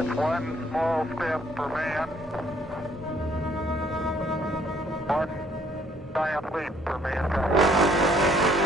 It's one small step for man, one giant leap for mankind.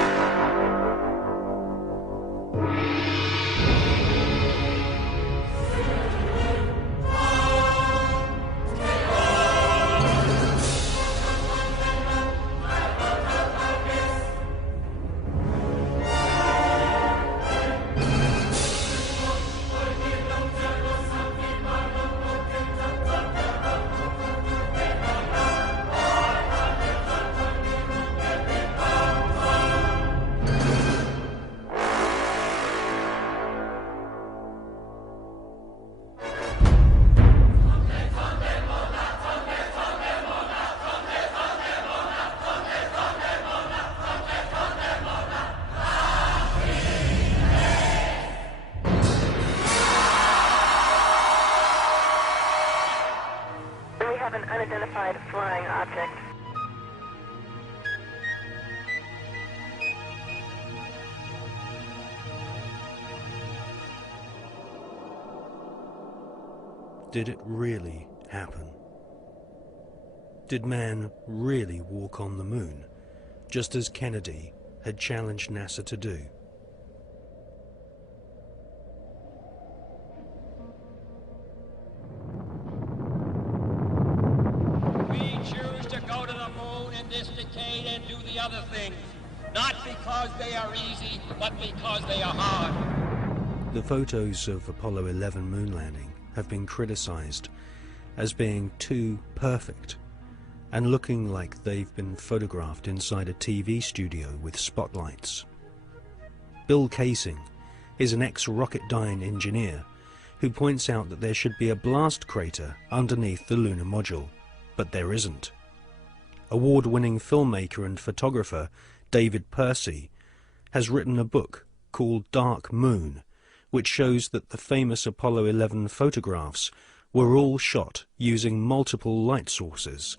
We have an unidentified flying object. Did it really happen? Did man really walk on the moon, just as Kennedy had challenged NASA to do? We choose to go to the moon in this decade and do the other things, not because they are easy, but because they are hard. The photos of Apollo 11 moon landing have been criticized as being too perfect and looking like they've been photographed inside a TV studio with spotlights. Bill Kaysing is an ex-Rocketdyne engineer who points out that there should be a blast crater underneath the lunar module, but there isn't. Award-winning filmmaker and photographer David Percy has written a book called Dark Moon, which shows that the famous Apollo 11 photographs were all shot using multiple light sources,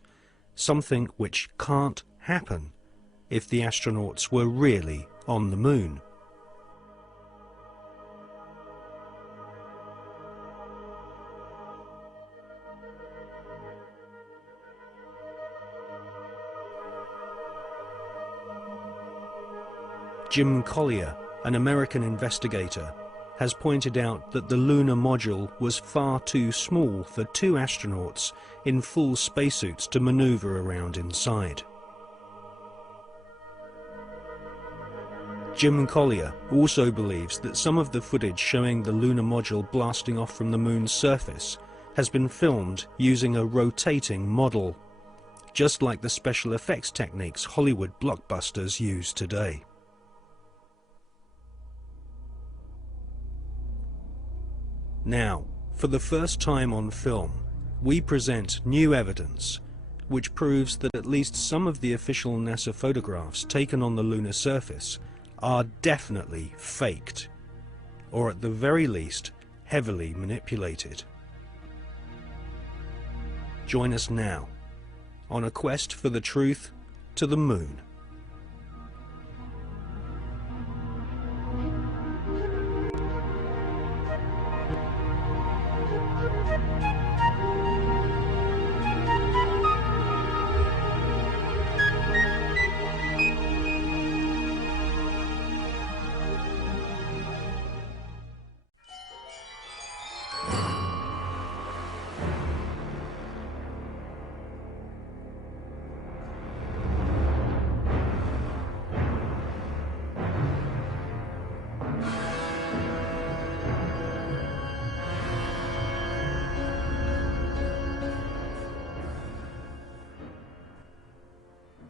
something which can't happen if the astronauts were really on the moon. Jim Collier, an American investigator, has pointed out that the lunar module was far too small for 2 astronauts in full spacesuits to maneuver around inside. Jim Collier also believes that some of the footage showing the lunar module blasting off from the moon's surface has been filmed using a rotating model, just like the special effects techniques Hollywood blockbusters use today. Now, for the first time on film, we present new evidence which proves that at least some of the official NASA photographs taken on the lunar surface are definitely faked, or at the very least, heavily manipulated. Join us now on a quest for the truth to the moon.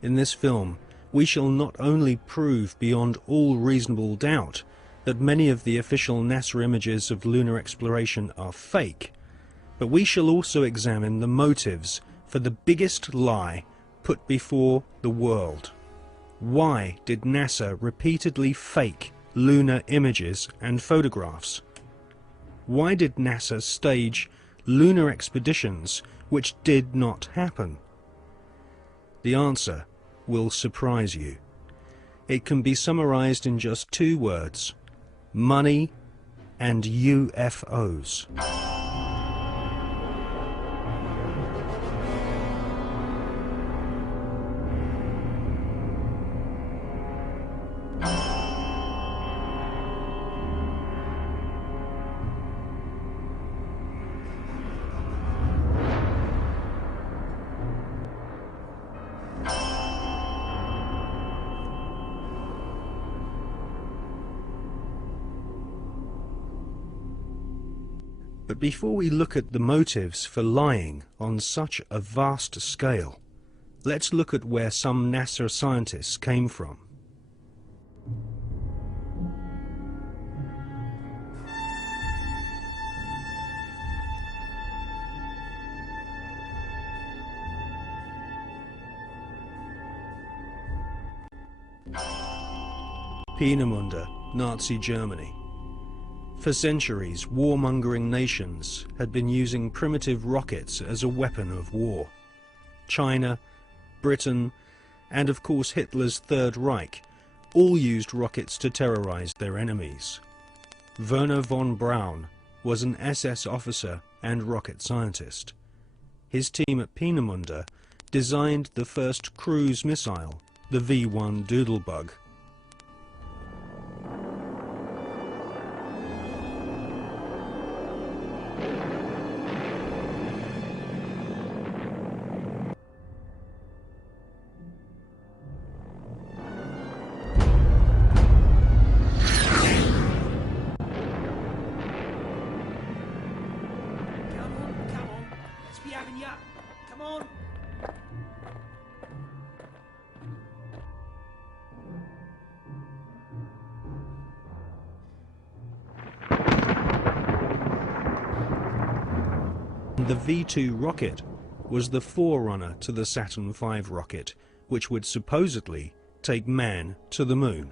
In this film, we shall not only prove beyond all reasonable doubt that many of the official NASA images of lunar exploration are fake, but we shall also examine the motives for the biggest lie put before the world. Why did NASA repeatedly fake lunar images and photographs? Why did NASA stage lunar expeditions which did not happen? The answer will surprise you. It can be summarized in just 2 words: money and UFOs. But before we look at the motives for lying on such a vast scale, let's look at where some NASA scientists came from. Peenemünde, Nazi Germany. For centuries, warmongering nations had been using primitive rockets as a weapon of war. China, Britain, and of course Hitler's Third Reich all used rockets to terrorize their enemies. Werner von Braun was an SS officer and rocket scientist. His team at Peenemünde designed the first cruise missile, the V-1 Doodlebug. The V-2 rocket was the forerunner to the Saturn V rocket, which would supposedly take man to the moon.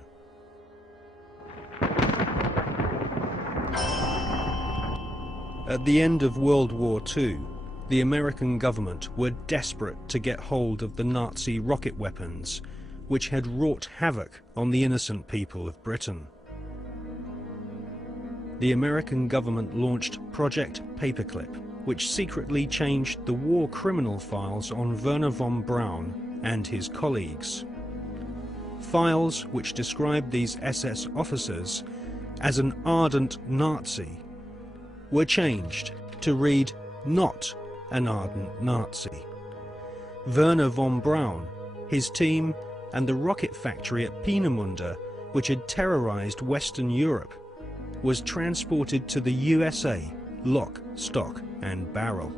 At the end of World War II, the American government were desperate to get hold of the Nazi rocket weapons, which had wrought havoc on the innocent people of Britain. The American government launched Project Paperclip, which secretly changed the war criminal files on Wernher von Braun and his colleagues. Files which described these SS officers as an ardent Nazi were changed to read not an ardent Nazi. Wernher von Braun, his team, and the rocket factory at Peenemünde, which had terrorized Western Europe, was transported to the USA, lock, stock, and barrel.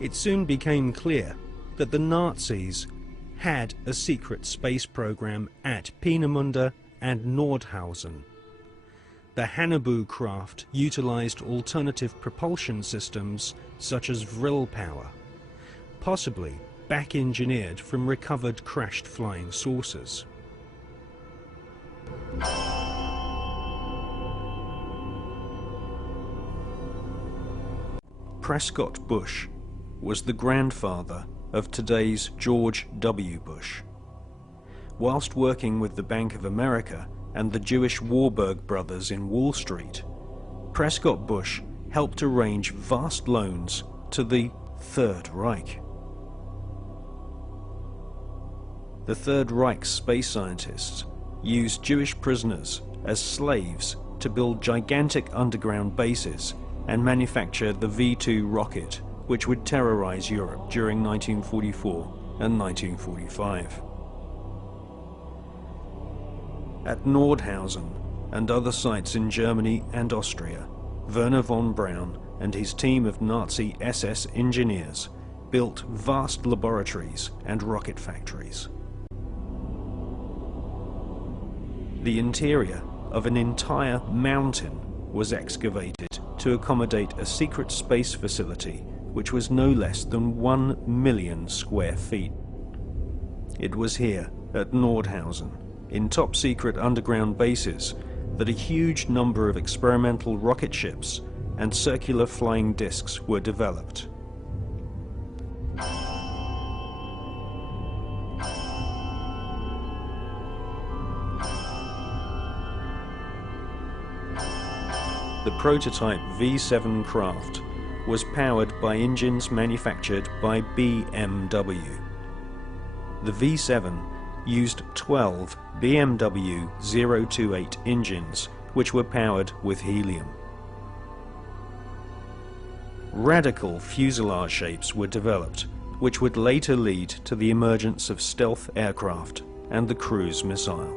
It soon became clear that the Nazis had a secret space program at Peenemünde and Nordhausen. The Haunebu craft utilized alternative propulsion systems such as Vril power, possibly back-engineered from recovered crashed flying saucers. Prescott Bush was the grandfather of today's George W. Bush. Whilst working with the Bank of America and the Jewish Warburg brothers in Wall Street, Prescott Bush helped arrange vast loans to the Third Reich. The Third Reich's space scientists used Jewish prisoners as slaves to build gigantic underground bases and manufacture the V-2 rocket, which would terrorize Europe during 1944 and 1945. At Nordhausen and other sites in Germany and Austria, Wernher von Braun and his team of Nazi SS engineers built vast laboratories and rocket factories. The interior of an entire mountain was excavated to accommodate a secret space facility which was no less than 1 million square feet. It was here, at Nordhausen, in top-secret underground bases, that a huge number of experimental rocket ships and circular flying discs were developed. The prototype V-7 craft was powered by engines manufactured by BMW. The V-7 used 12 BMW 028 engines, which were powered with helium. Radical fuselage shapes were developed, which would later lead to the emergence of stealth aircraft and the cruise missile.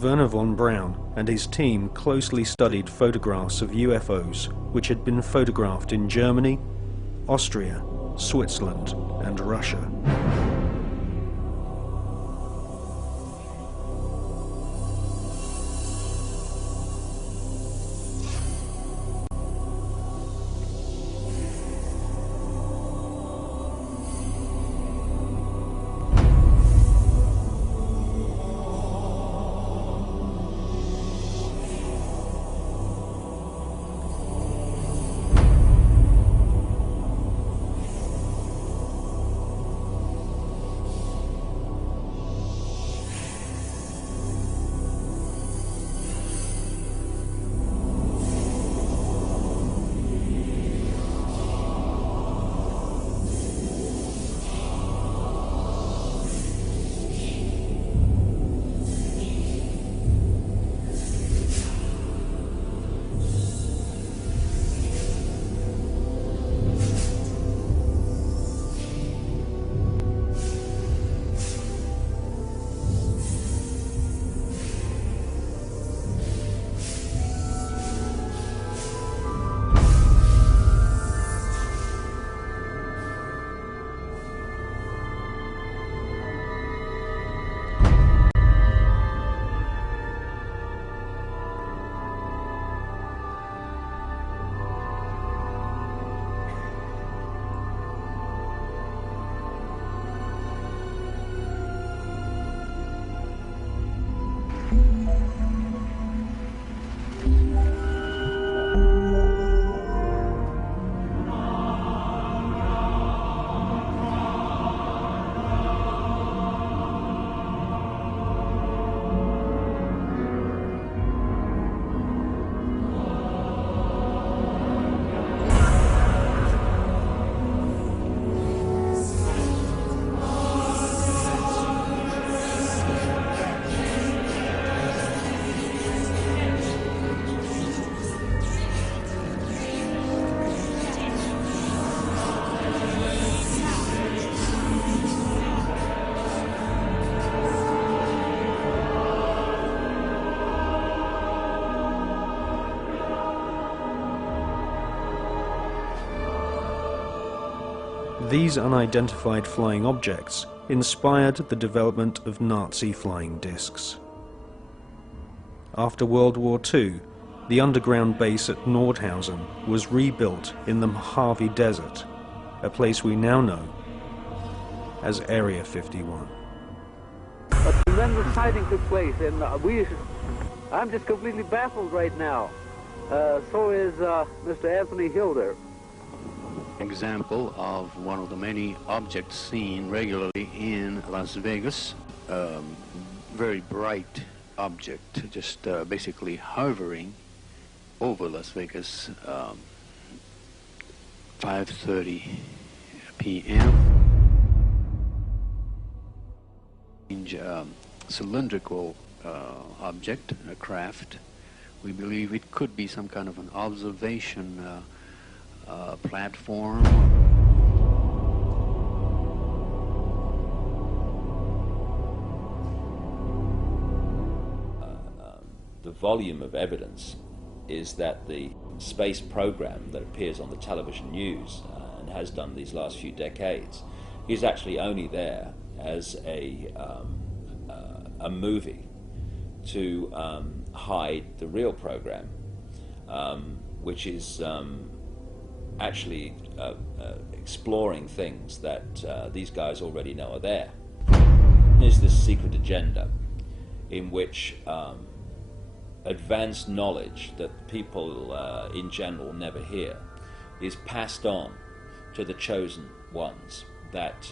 Wernher von Braun and his team closely studied photographs of UFOs which had been photographed in Germany, Austria, Switzerland, and Russia. These unidentified flying objects inspired the development of Nazi flying discs. After World War II, the underground base at Nordhausen was rebuilt in the Mojave Desert, a place we now know as Area 51. A tremendous sighting took place, and I'm just completely baffled right now. So is Mr. Anthony Hilder. Example of one of the many objects seen regularly in Las Vegas. Very bright object, just basically hovering over Las Vegas, 5:30 p.m. Cylindrical object, a craft. We believe it could be some kind of an observation platform. The volume of evidence is that the space program that appears on the television news and has done these last few decades is actually only there as a movie to hide the real program, which is actually exploring things that these guys already know are there. There's this secret agenda in which advanced knowledge that people in general never hear is passed on to the chosen ones that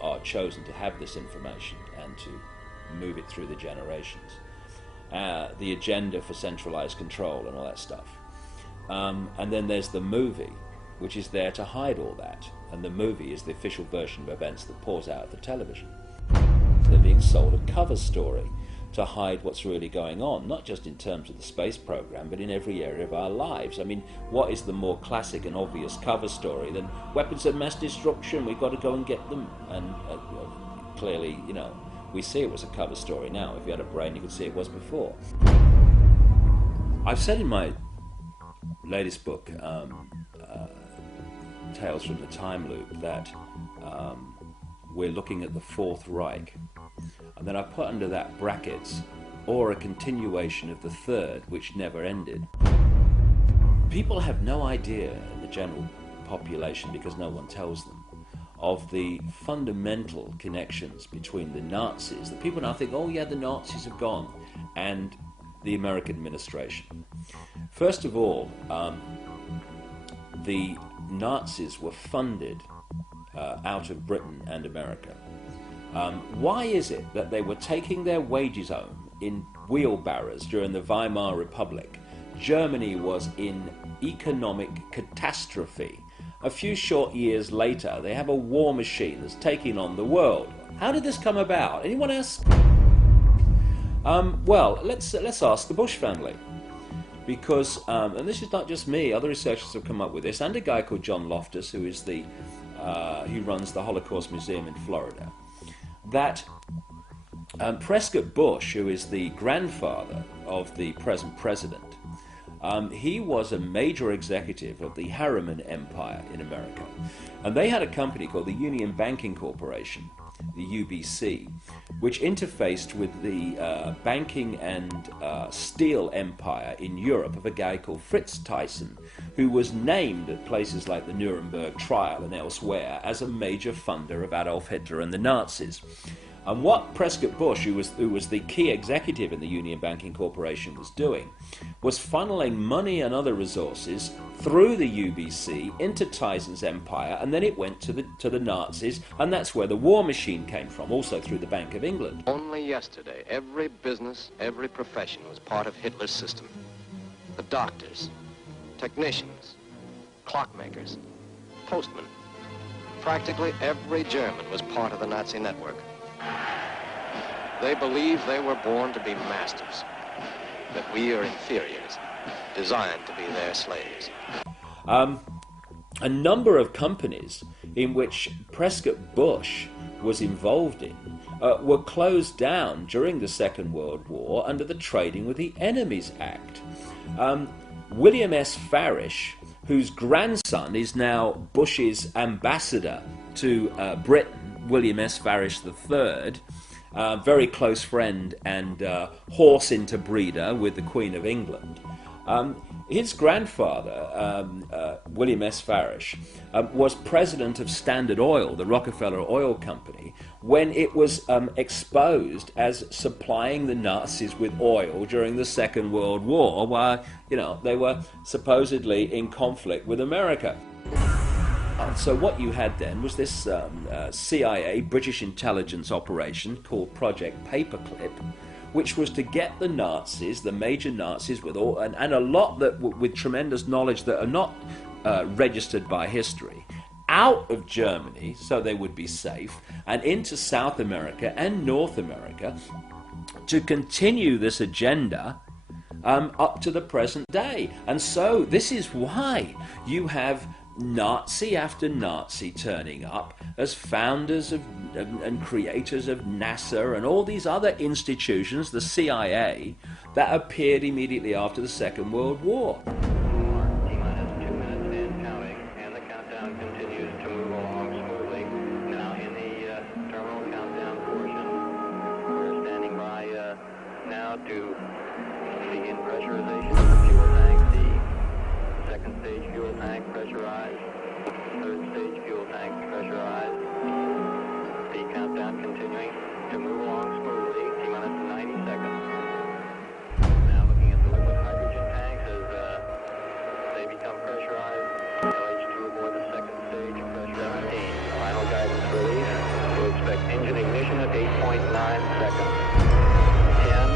are chosen to have this information and to move it through the generations. The agenda for centralized control and all that stuff. And then there's the movie, which is there to hide all that. And the movie is the official version of events that pours out of the television. They're being sold a cover story to hide what's really going on, not just in terms of the space program, but in every area of our lives. I mean, what is the more classic and obvious cover story than weapons of mass destruction, we've got to go and get them? And clearly, you know, we see it was a cover story now. If you had a brain, you could see it was before. I've said in my latest book, Tales from the Time Loop, that we're looking at the Fourth Reich. And then I put under that brackets, or a continuation of the Third, which never ended. People have no idea in the general population, because no one tells them, of the fundamental connections between the Nazis. The people now think, oh yeah, the Nazis have gone, and the American administration. First of all, the Nazis were funded out of Britain and America. Why is it that they were taking their wages home in wheelbarrows during the Weimar Republic? Germany was in economic catastrophe. A few short years later, they have a war machine that's taking on the world. How did this come about? Anyone else? Well, let's ask the Bush family. Because, and this is not just me, other researchers have come up with this, and a guy called John Loftus, who is he runs the Holocaust Museum in Florida, that Prescott Bush, who is the grandfather of the present president, he was a major executive of the Harriman Empire in America. And they had a company called the Union Banking Corporation, the UBC, which interfaced with the banking and steel empire in Europe of a guy called Fritz Thyssen, who was named at places like the Nuremberg trial and elsewhere as a major funder of Adolf Hitler and the Nazis. And what Prescott Bush, who was the key executive in the Union Banking Corporation, was doing was funneling money and other resources through the UBC into Tyson's empire, and then it went to the Nazis, and that's where the war machine came from, also through the Bank of England. Only yesterday, every business, every profession was part of Hitler's system. The doctors, technicians, clockmakers, postmen. Practically every German was part of the Nazi network. They believe they were born to be masters, that we are inferiors, designed to be their slaves. A number of companies in which Prescott Bush was involved in were closed down during the Second World War under the Trading with the Enemies Act. William S. Farish, whose grandson is now Bush's ambassador to Britain, William S. Farish III, very close friend and horse interbreeder with the Queen of England. His grandfather, William S. Farish, was president of Standard Oil, the Rockefeller Oil Company, when it was exposed as supplying the Nazis with oil during the Second World War, while they were supposedly in conflict with America. So what you had then was this CIA, British intelligence operation called Project Paperclip, which was to get the Nazis, the major Nazis, with all and a lot that with tremendous knowledge that are not registered by history, out of Germany so they would be safe, and into South America and North America to continue this agenda up to the present day. And so this is why you have Nazi after Nazi turning up as founders of and creators of NASA and all these other institutions, the CIA, that appeared immediately after the Second World War. T-minus 2 minutes and counting, and the countdown continues to move along smoothly. Now in the terminal countdown portion, we're standing by now to begin pressurization of the fuel tank. The second stage fuel tank pressurized, third stage fuel tank pressurized. The countdown continuing to move along smoothly, T-minus 90 seconds. Now looking at the liquid hydrogen tanks as they become pressurized. LH2 aboard the second stage, pressure 17. Final guidance release. We'll expect engine ignition at 8.9 seconds. 10,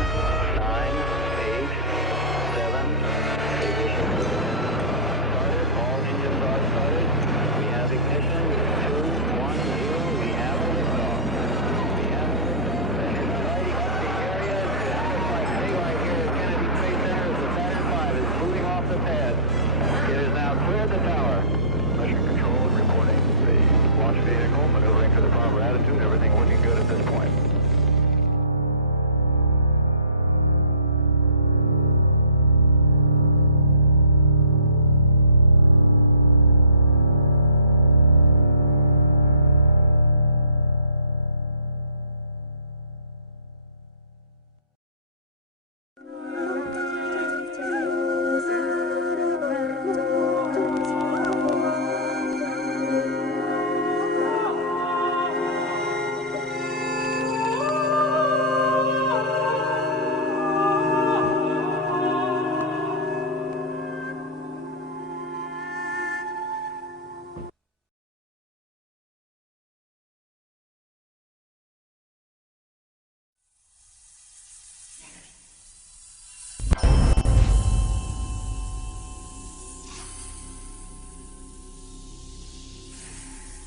9, 8, 7, ignition. Started, all engines are started. We have ignition, 2, 1, 0. We have a liftoff. We have a liftoff. And it's lighting up the area. It looks like daylight here at Kennedy Space Center as the Saturn V is booting off the pad. It has now cleared the tower. Mission control reporting the launch vehicle maneuvering to the proper attitude. Everything looking good at this point.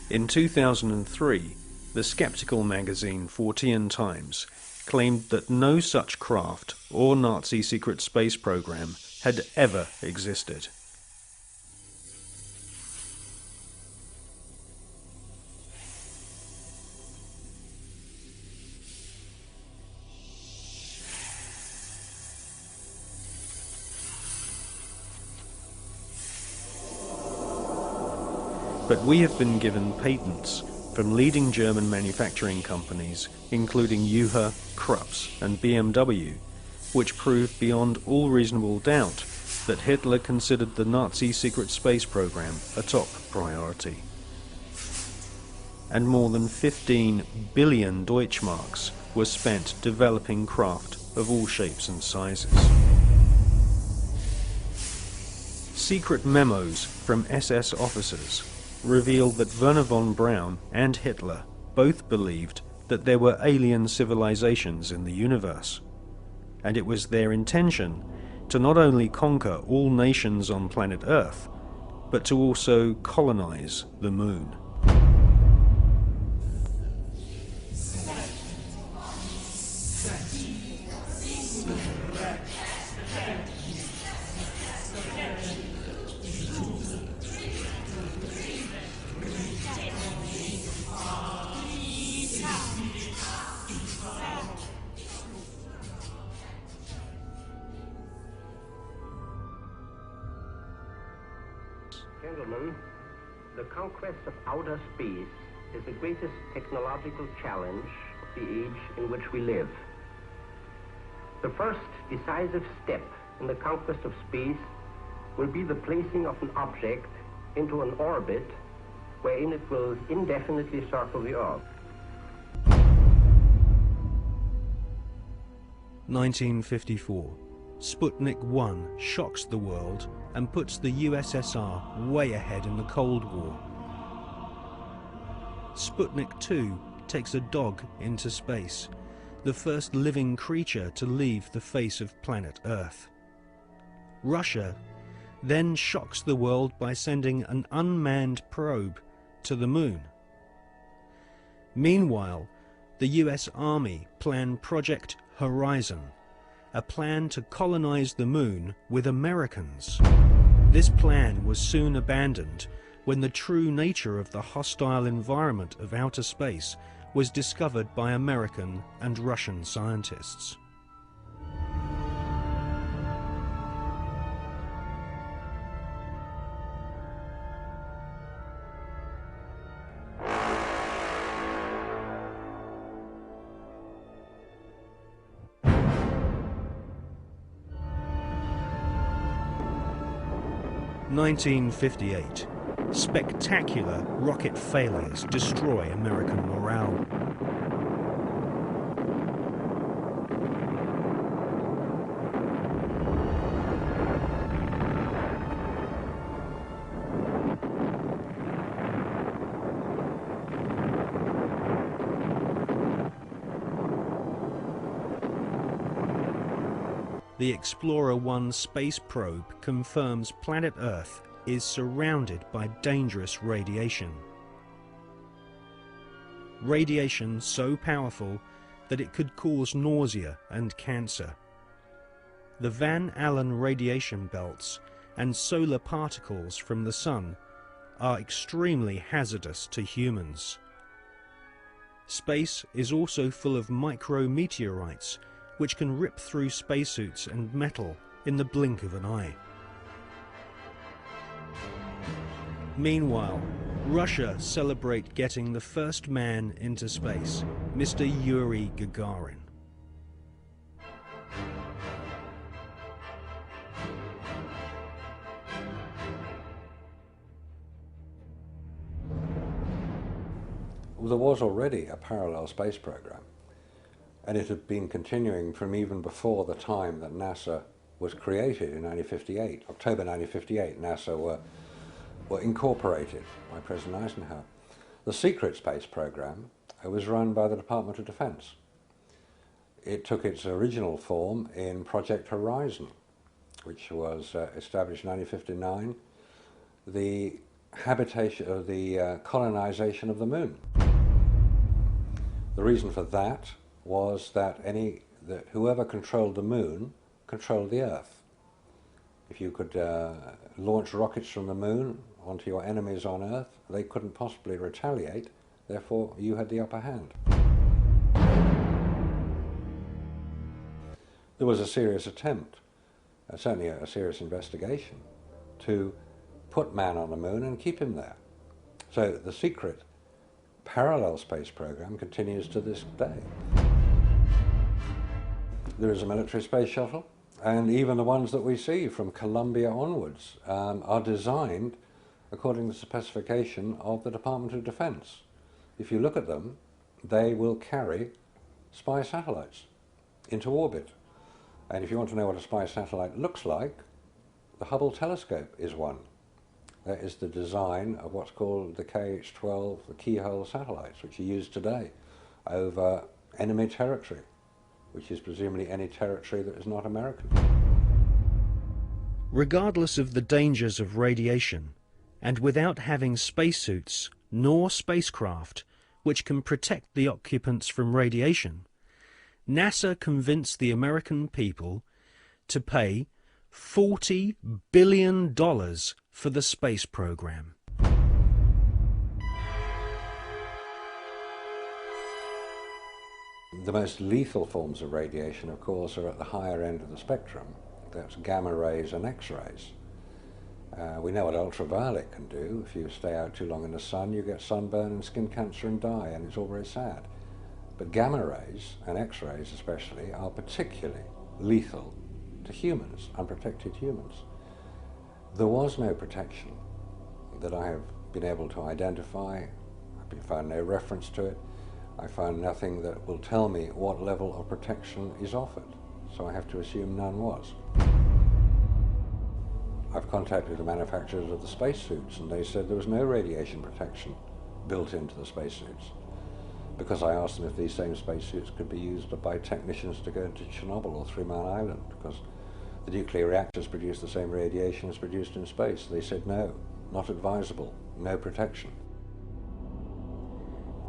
In 2003, the skeptical magazine Fortean Times claimed that no such craft or Nazi secret space program had ever existed. But we have been given patents from leading German manufacturing companies, including Juha, Krups and BMW, which prove beyond all reasonable doubt that Hitler considered the Nazi secret space program a top priority. and more than 15 billion Deutschmarks were spent developing craft of all shapes and sizes. Secret memos from SS officers revealed that Wernher von Braun and Hitler both believed that there were alien civilizations in the universe, and it was their intention to not only conquer all nations on planet Earth, but to also colonize the moon. Gentlemen, the conquest of outer space is the greatest technological challenge of the age in which we live. The first decisive step in the conquest of space will be the placing of an object into an orbit wherein it will indefinitely circle the Earth. 1954. Sputnik 1 shocks the world and puts the USSR way ahead in the Cold War. Sputnik 2 takes a dog into space, the first living creature to leave the face of planet Earth. Russia then shocks the world by sending an unmanned probe to the moon. Meanwhile, the US Army plan Project Horizon, a plan to colonize the moon with Americans. This plan was soon abandoned when the true nature of the hostile environment of outer space was discovered by American and Russian scientists. (1958). Spectacular rocket failures destroy American morale. The Explorer 1 space probe confirms planet Earth is surrounded by dangerous radiation. Radiation so powerful that it could cause nausea and cancer. The Van Allen radiation belts and solar particles from the sun are extremely hazardous to humans. Space is also full of micrometeorites which can rip through spacesuits and metal in the blink of an eye. Meanwhile, Russia celebrate getting the first man into space, Mr. Yuri Gagarin. Well, there was already a parallel space program, and it had been continuing from even before the time that NASA was created in 1958. October 1958, NASA were incorporated by President Eisenhower. The secret space program was run by the Department of Defense. It took its original form in Project Horizon, which was established in 1959, the habitation of the colonization of the moon. The reason for that was that whoever controlled the moon controlled the Earth. If you could launch rockets from the moon onto your enemies on Earth, they couldn't possibly retaliate, therefore you had the upper hand. There was a serious attempt, certainly a serious investigation, to put man on the moon and keep him there. So the secret parallel space program continues to this day. There is a military space shuttle, and even the ones that we see from Columbia onwards are designed according to the specification of the Department of Defense. if you look at them, they will carry spy satellites into orbit. And if you want to know what a spy satellite looks like, the Hubble telescope is one. That is the design of what's called the KH-12, the keyhole satellites, which are used today over enemy territory, which is presumably any territory that is not American. Regardless of the dangers of radiation, and without having spacesuits nor spacecraft which can protect the occupants from radiation, NASA convinced the American people to pay $40 billion for the space program. The most lethal forms of radiation, of course, are at the higher end of the spectrum. That's gamma rays and X-rays. We know what ultraviolet can do. If you stay out too long in the sun, you get sunburn and skin cancer and die, and it's all very sad. But gamma rays, and X-rays especially, are particularly lethal to humans, unprotected humans. There was no protection that I have been able to identify. I've found no reference to it. I found nothing that will tell me what level of protection is offered, so I have to assume none was. I've contacted the manufacturers of the spacesuits, and they said there was no radiation protection built into the spacesuits, because I asked them if these same spacesuits could be used by technicians to go into Chernobyl or 3 Mile Island, because the nuclear reactors produce the same radiation as produced in space. They said no, not advisable, no protection.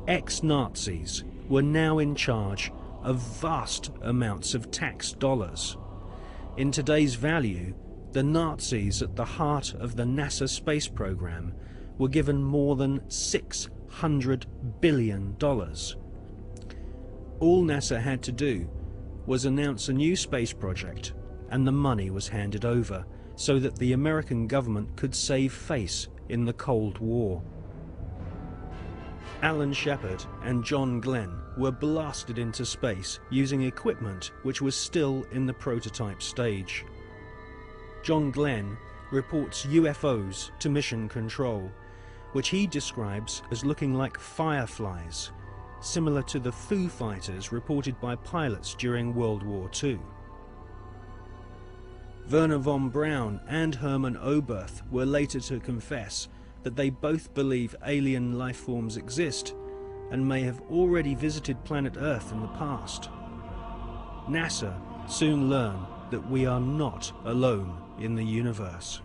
Ex-Nazis were now in charge of vast amounts of tax dollars. In today's value, the Nazis at the heart of the NASA space program were given more than $600 billion. All NASA had to do was announce a new space project, and the money was handed over so that the American government could save face in the Cold War. Alan Shepard and John Glenn were blasted into space using equipment which was still in the prototype stage. John Glenn reports UFOs to Mission Control, which he describes as looking like fireflies, similar to the Foo Fighters reported by pilots during World War II. Wernher von Braun and Hermann Oberth were later to confess that they both believe alien life forms exist and may have already visited planet Earth in the past. NASA soon learned that we are not alone in the universe.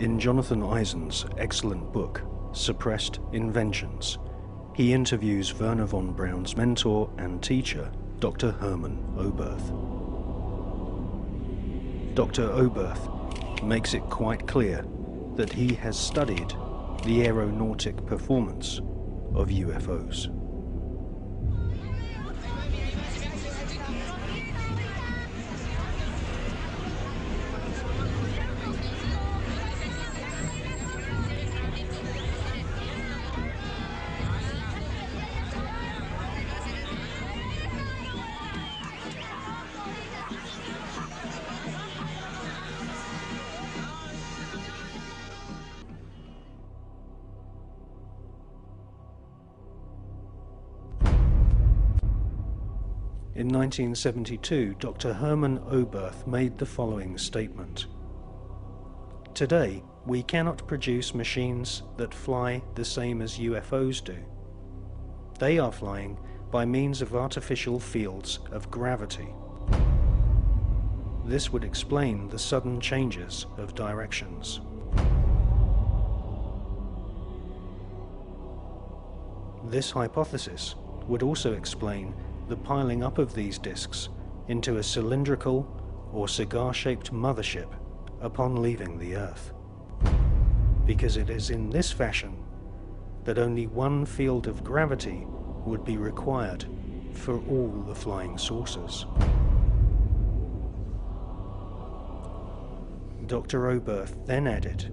In Jonathan Eisen's excellent book, Suppressed Inventions, he interviews Wernher von Braun's mentor and teacher, Dr. Hermann Oberth. Dr. Oberth makes it quite clear that he has studied the aeronautic performance of UFOs. In 1972, Dr. Hermann Oberth made the following statement. Today, we cannot produce machines that fly the same as UFOs do. They are flying by means of artificial fields of gravity. This would explain the sudden changes of directions. This hypothesis would also explain the piling up of these disks into a cylindrical or cigar-shaped mothership upon leaving the Earth, because it is in this fashion that only one field of gravity would be required for all the flying saucers. Dr. Oberth then added,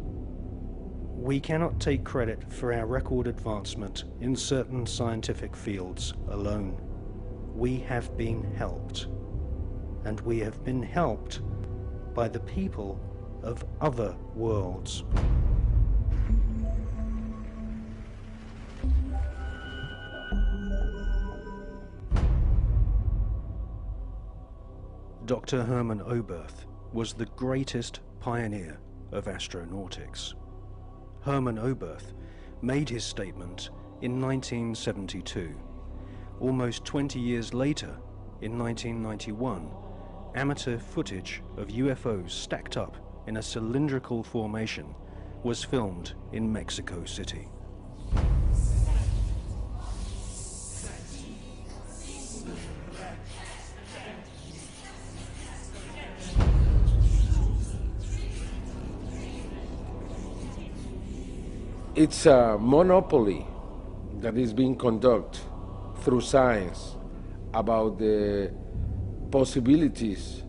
"We cannot take credit for our record advancement in certain scientific fields alone. We have been helped, and we have been helped by the people of other worlds." Dr. Hermann Oberth was the greatest pioneer of astronautics. Hermann Oberth made his statement in 1972. Almost 20 years later, in 1991, amateur footage of UFOs stacked up in a cylindrical formation was filmed in Mexico City. It's a monopoly that is being conducted through science about the possibilities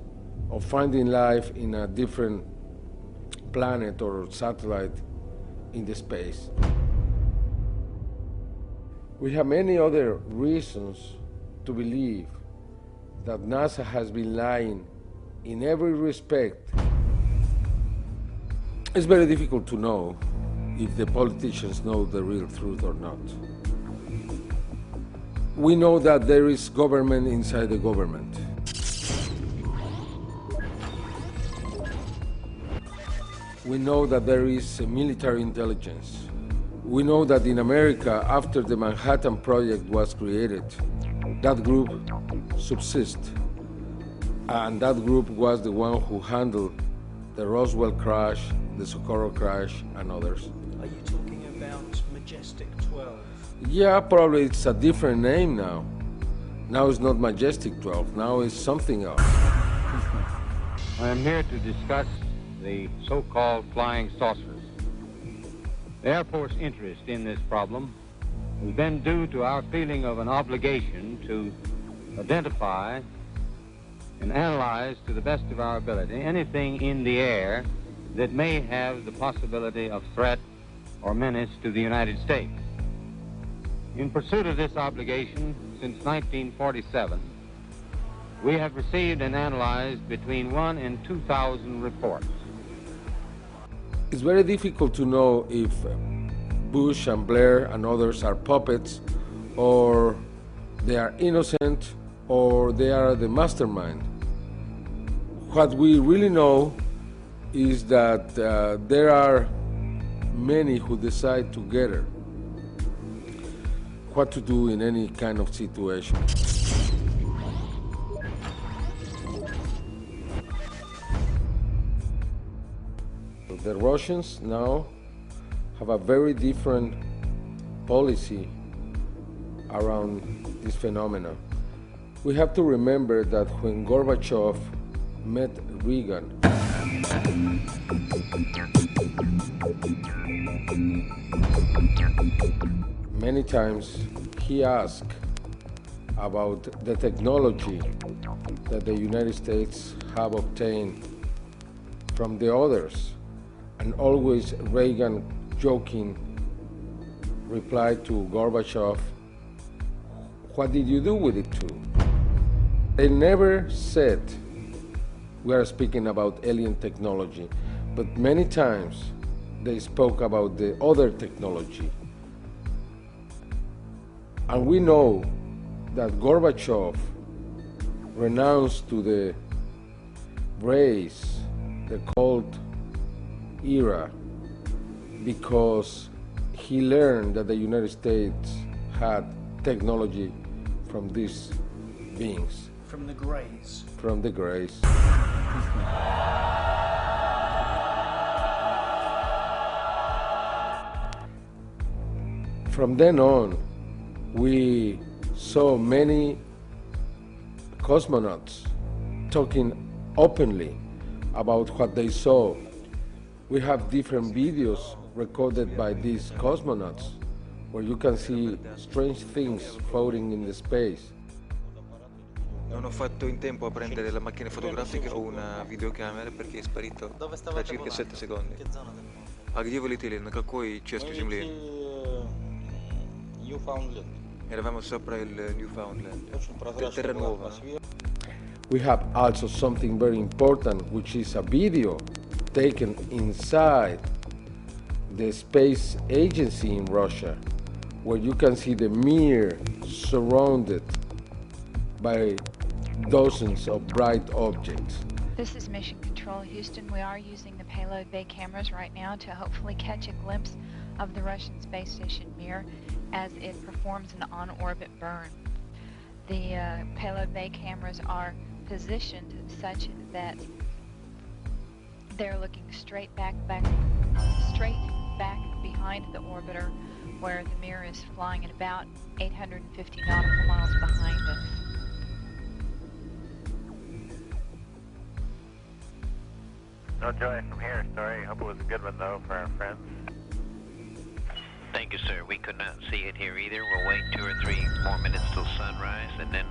of finding life in a different planet or satellite in the space. We have many other reasons to believe that NASA has been lying in every respect. It's very difficult to know if the politicians know the real truth or not. We know that there is government inside the government. We know that there is military intelligence. We know that in America, after the Manhattan Project was created, that group subsists. And that group was the one who handled the Roswell crash, the Socorro crash, and others. Are you talking about Majestic 12? Yeah, probably it's a different name now. Now it's not Majestic 12, now it's something else. I am here to discuss the so-called flying saucers. The Air Force interest in this problem has been due to our feeling of an obligation to identify and analyze to the best of our ability anything in the air that may have the possibility of threat or menace to the United States. In pursuit of this obligation, since 1947, we have received and analyzed between 1,000 and 2,000 reports. It's very difficult to know if Bush and Blair and others are puppets, or they are innocent, or they are the mastermind. What we really know is that there are many who decide together what to do in any kind of situation. The Russians now have a very different policy around this phenomenon. We have to remember that when Gorbachev met Reagan, many times he asked about the technology that the United States have obtained from the others, and always Reagan joking replied to Gorbachev, "What did you do with it too?" They never said we are speaking about alien technology, but many times they spoke about the other technology. And we know that Gorbachev renounced to the race, the Cold era, because he learned that the United States had technology from these beings. From the Greys. From the Greys. From then on, we saw many cosmonauts talking openly about what they saw. We have different videos recorded by these cosmonauts where you can see strange things floating in the space. Non ho fatto in tempo a prendere la macchina fotografica o una videocamera perché è sparito da circa 7 secondi. А где вы летели? На какой части Земли? Newfoundland. Eravamo sopra il Newfoundland. Terra nuova. We have also something very important, which is a video taken inside the space agency in Russia, where you can see the Mir surrounded by dozens of bright objects. This is Mission Control Houston. We are using the payload bay cameras right now to hopefully catch a glimpse of the Russian space station Mir as it performs an on-orbit burn. The payload bay cameras are positioned such that they're looking straight back behind the orbiter, where the Mir is flying at about 850 nautical miles behind us. No joy from here, sorry. Hope it was a good one, though, for our friends. Thank you, sir. We could not see it here either. We'll wait 2 or 3 more minutes till sunrise, and then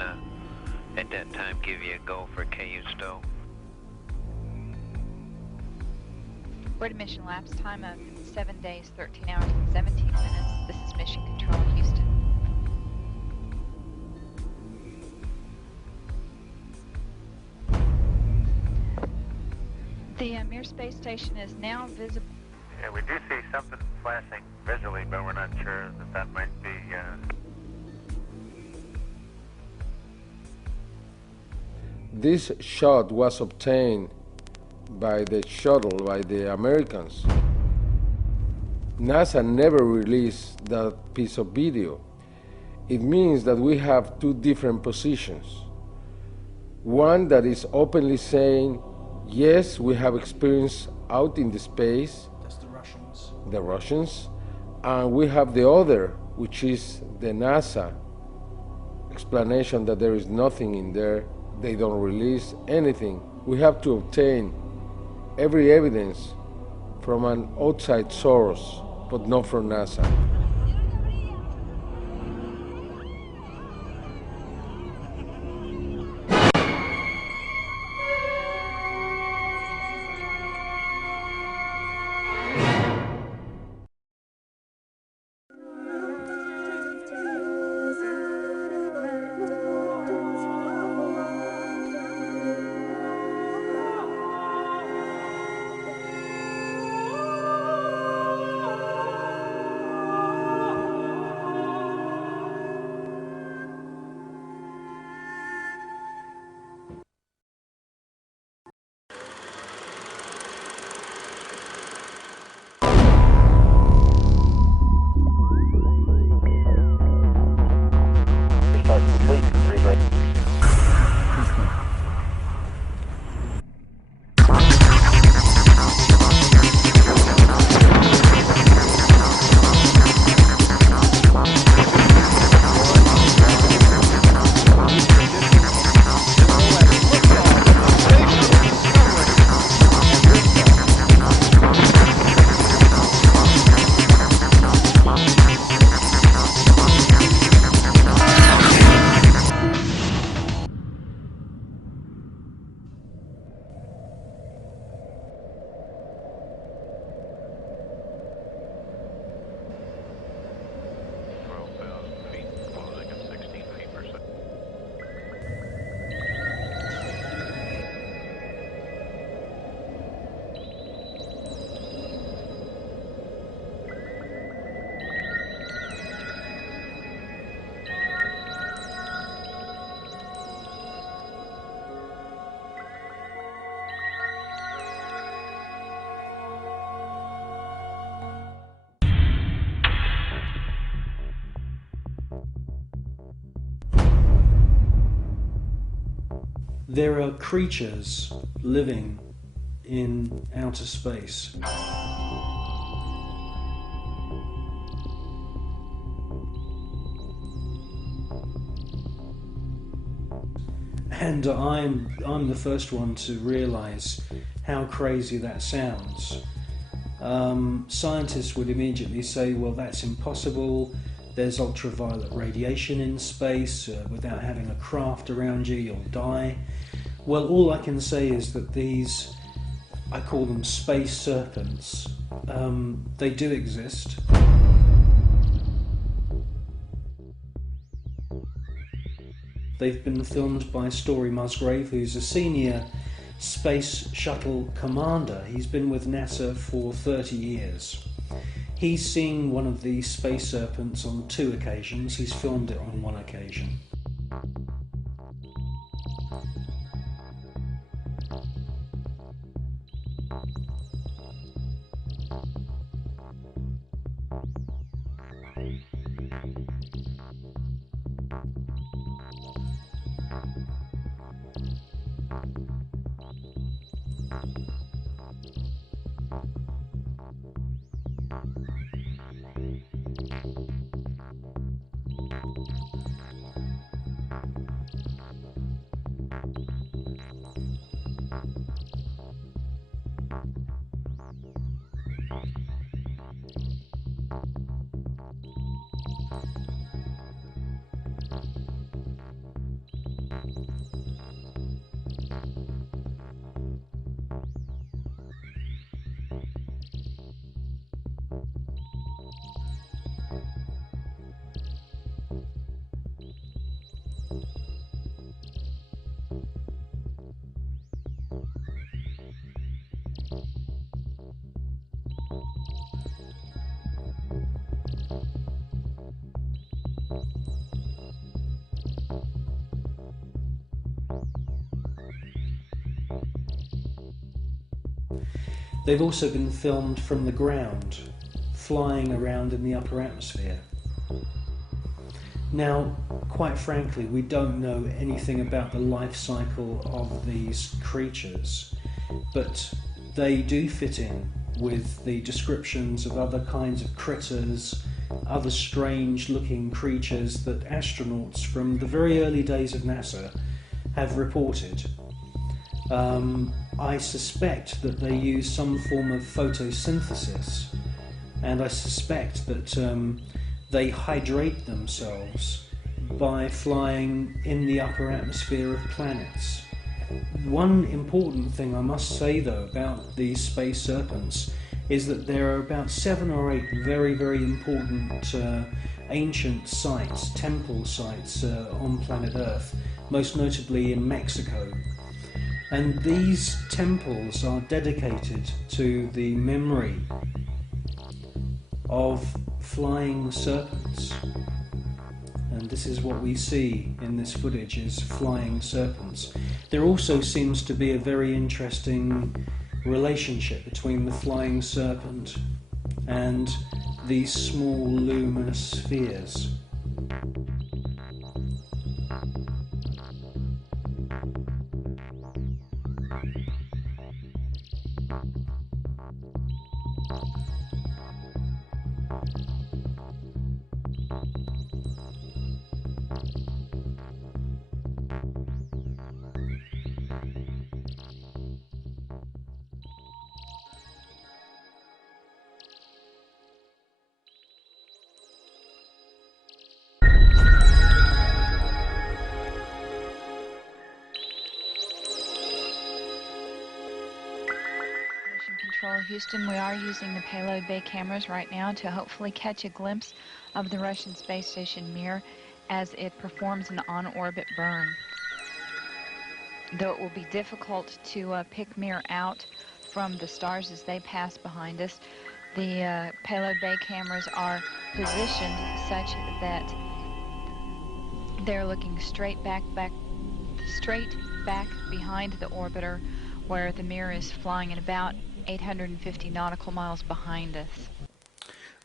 at that time give you a go for KU stow. We're at a mission lapse time of 7 days, 13 hours, and 17 minutes. This is Mission Control Houston. The Mir space station is now visible. Yeah, we do see something flashing visually, but we're not sure that might be... This shot was obtained by the shuttle, by the Americans. NASA never released that piece of video. It means that we have 2 different positions. One that is openly saying, yes, we have experience out in the space. That's the Russians. The Russians. And we have the other, which is the NASA explanation that there is nothing in there. They don't release anything. We have to obtain every evidence from an outside source, but not from NASA. There are creatures living in outer space. And I'm the first one to realize how crazy that sounds. Scientists would immediately say, well, that's impossible. There's ultraviolet radiation in space. Without having a craft around you, you'll die. Well, all I can say is that these, I call them space serpents, they do exist. They've been filmed by Story Musgrave, who's a senior space shuttle commander. He's been with NASA for 30 years. He's seen one of these space serpents on 2 occasions. He's filmed it on 1 occasion. They've also been filmed from the ground, flying around in the upper atmosphere. Now, quite frankly, we don't know anything about the life cycle of these creatures, but they do fit in with the descriptions of other kinds of critters, other strange looking creatures that astronauts from the very early days of NASA have reported. I suspect that they use some form of photosynthesis, and I suspect that they hydrate themselves by flying in the upper atmosphere of planets. One important thing I must say though about these space serpents is that there are about 7 or 8 very, very important ancient sites, temple sites on planet Earth, most notably in Mexico. And these temples are dedicated to the memory of flying serpents. And this is what we see in this footage, is flying serpents. There also seems to be a very interesting relationship between the flying serpent and these small luminous spheres. Houston, we are using the payload bay cameras right now to hopefully catch a glimpse of the Russian space station Mir as it performs an on-orbit burn. Though it will be difficult to pick Mir out from the stars as they pass behind us, the payload bay cameras are positioned such that they're looking straight back behind the orbiter, where the Mir is flying at about 850 nautical miles behind us.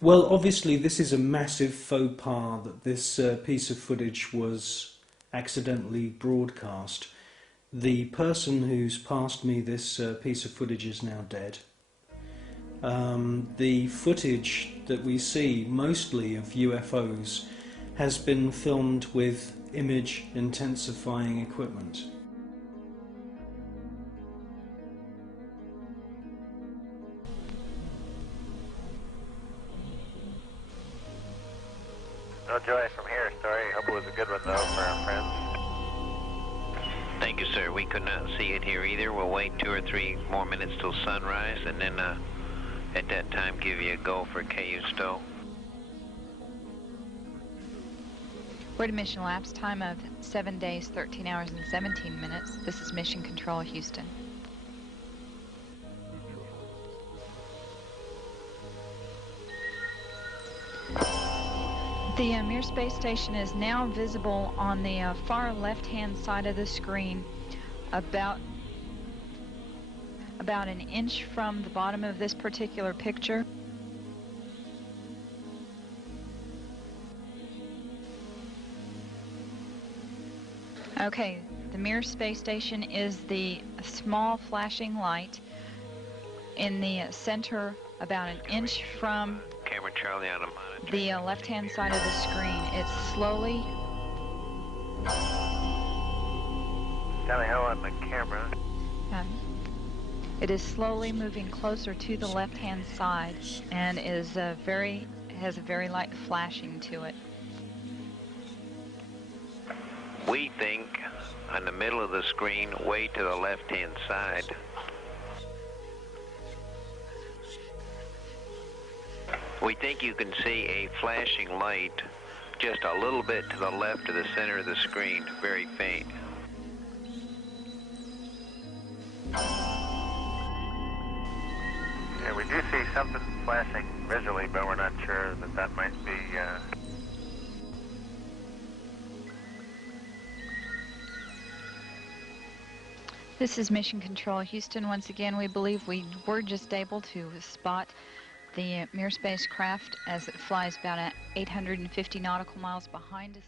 Well, obviously this is a massive faux pas that this piece of footage was accidentally broadcast. The person who's passed me this piece of footage is now dead. The footage that we see, mostly of UFOs, has been filmed with image intensifying equipment. No joy from here, Story. Hope it was a good one, though, for our friends. Thank you, sir. We could not see it here either. We'll wait 2 or 3 more minutes till sunrise, and then at that time give you a go for KU Stowe. We're at a mission elapsed time of 7 days, 13 hours, and 17 minutes. This is Mission Control, Houston. The Mir space station is now visible on the far left-hand side of the screen, about an inch from the bottom of this particular picture. Okay, the Mir space station is the small flashing light in the center, about an inch from Camera Charlie on a monitor. the left-hand side of the screen. It's slowly... Charlie Hill on the camera. It is slowly moving closer to the left-hand side and is has a very light flashing to it. We think on the middle of the screen, way to the left-hand side. We think you can see a flashing light just a little bit to the left of the center of the screen, very faint. Yeah, we do see something flashing visually, but we're not sure that might be... This is Mission Control, Houston. Once again, we believe we were just able to spot the Mir spacecraft as it flies about 850 nautical miles behind us.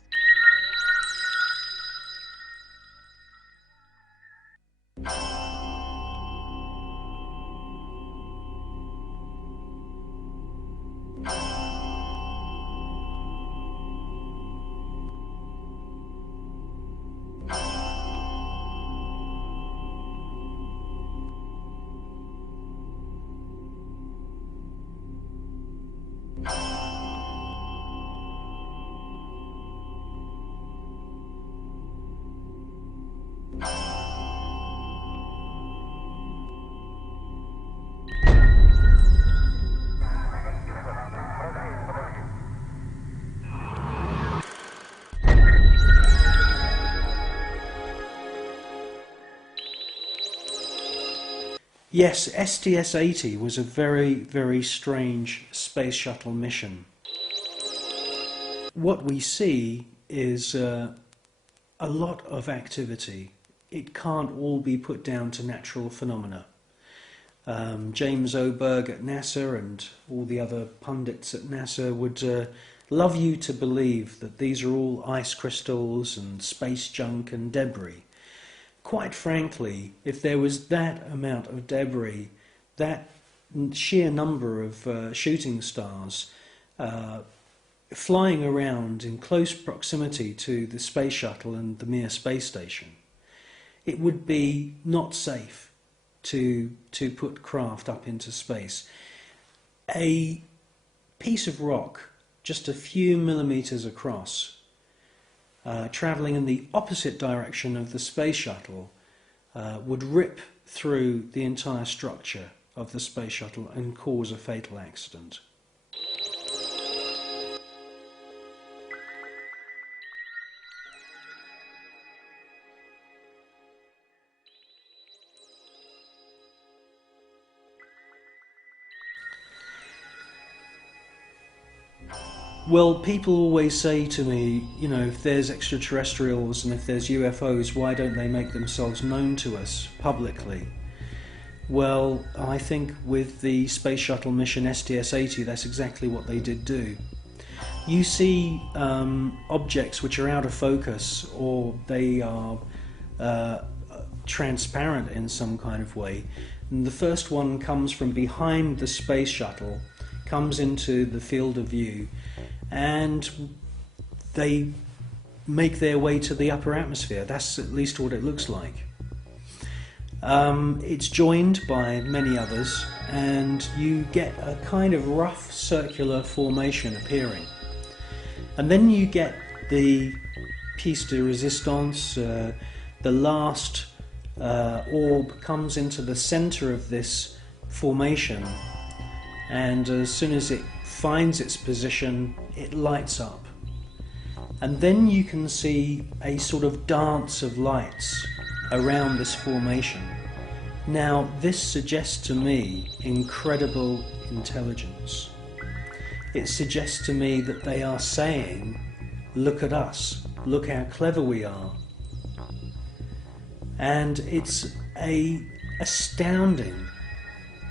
Yes, STS-80 was a very, very strange space shuttle mission. What we see is a lot of activity. It can't all be put down to natural phenomena. James Oberg at NASA and all the other pundits at NASA would love you to believe that these are all ice crystals and space junk and debris. Quite frankly, if there was that amount of debris, that sheer number of shooting stars flying around in close proximity to the space shuttle and the Mir space station, it would be not safe to put craft up into space. A piece of rock just a few millimeters across, travelling in the opposite direction of the space shuttle, would rip through the entire structure of the space shuttle and cause a fatal accident. Well, people always say to me, you know, if there's extraterrestrials and if there's UFOs, why don't they make themselves known to us publicly? Well, I think with the space shuttle mission STS-80, that's exactly what they did do. You see objects which are out of focus, or they are transparent in some kind of way. And the first one comes from behind the space shuttle, comes into the field of view, and they make their way to the upper atmosphere. That's at least what it looks like. It's joined by many others, and you get a kind of rough circular formation appearing. And then you get the piece de resistance. The last orb comes into the center of this formation, and as soon as it finds its position, it lights up. And then you can see a sort of dance of lights around this formation. Now, this suggests to me incredible intelligence. It suggests to me that they are saying, look at us, look how clever we are. And it's an astounding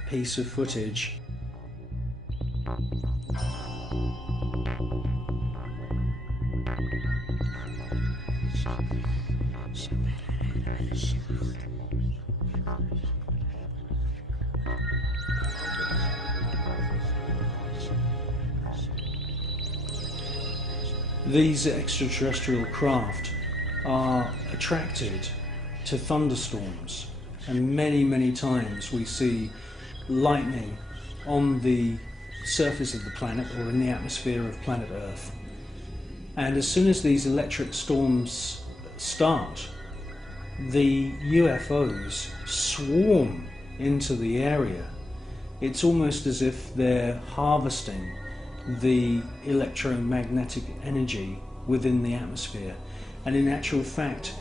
piece of footage. These extraterrestrial craft are attracted to thunderstorms, and many times we see lightning on the surface of the planet or in the atmosphere of planet Earth. And as soon as these electric storms start, the UFOs swarm into the area. It's almost as if they're harvesting the electromagnetic energy within the atmosphere. And in actual fact,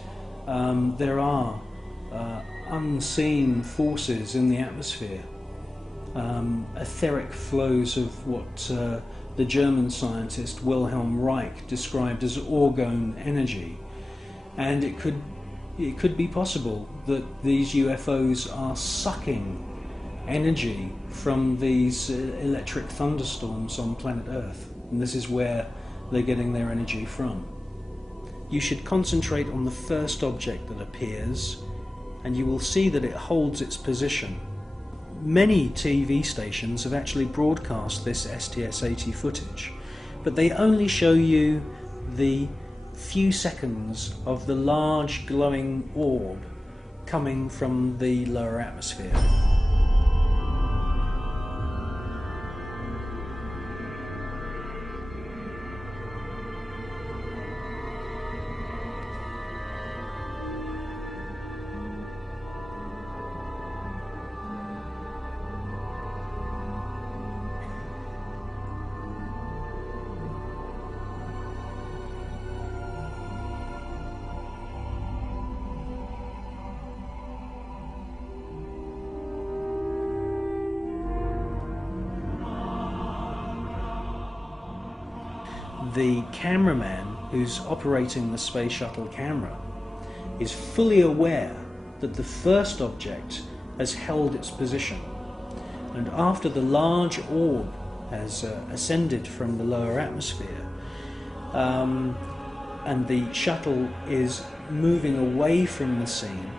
there are unseen forces in the atmosphere, etheric flows of what the German scientist Wilhelm Reich described as orgone energy. And it could be possible that these UFOs are sucking energy from these electric thunderstorms on planet Earth, and this is where they're getting their energy from. You should concentrate on the first object that appears, and you will see that it holds its position. Many TV stations have actually broadcast this STS-80 footage, but they only show you the few seconds of the large glowing orb coming from the lower atmosphere. The cameraman who's operating the space shuttle camera is fully aware that the first object has held its position, and after the large orb has ascended from the lower atmosphere and the shuttle is moving away from the scene,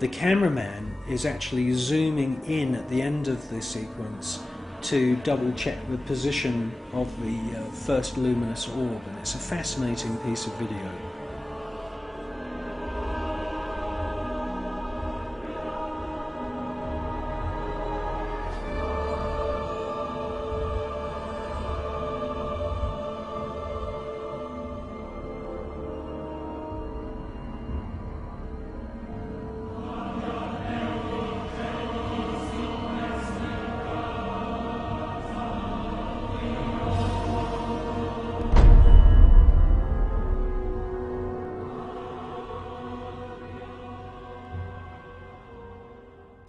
the cameraman is actually zooming in at the end of the sequence to double check the position of the first luminous orb, and it's a fascinating piece of video.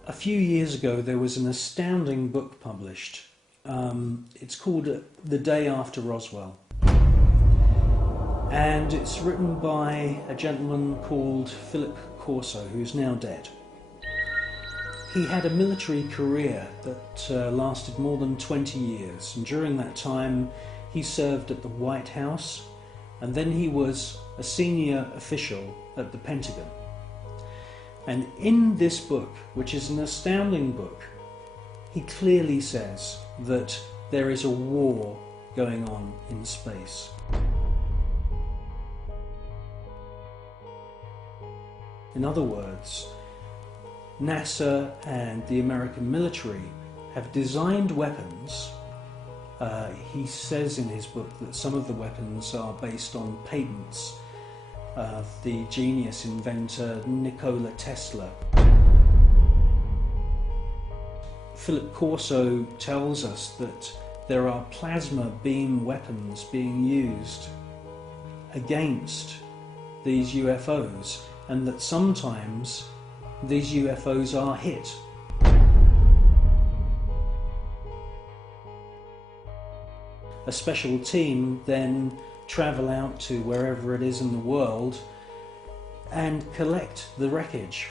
A few years ago there was an astounding book published. It's called The Day After Roswell, and it's written by a gentleman called Philip Corso, who's now dead. He had a military career that lasted more than 20 years, and during that time he served at the White House, and then he was a senior official at the Pentagon. And in this book, which is an astounding book, he clearly says that there is a war going on in space. In other words, NASA and the American military have designed weapons. He says in his book that some of the weapons are based on patents of the genius inventor Nikola Tesla. Philip Corso tells us that there are plasma beam weapons being used against these UFOs, and that sometimes these UFOs are hit. A special team then travel out to wherever it is in the world and collect the wreckage.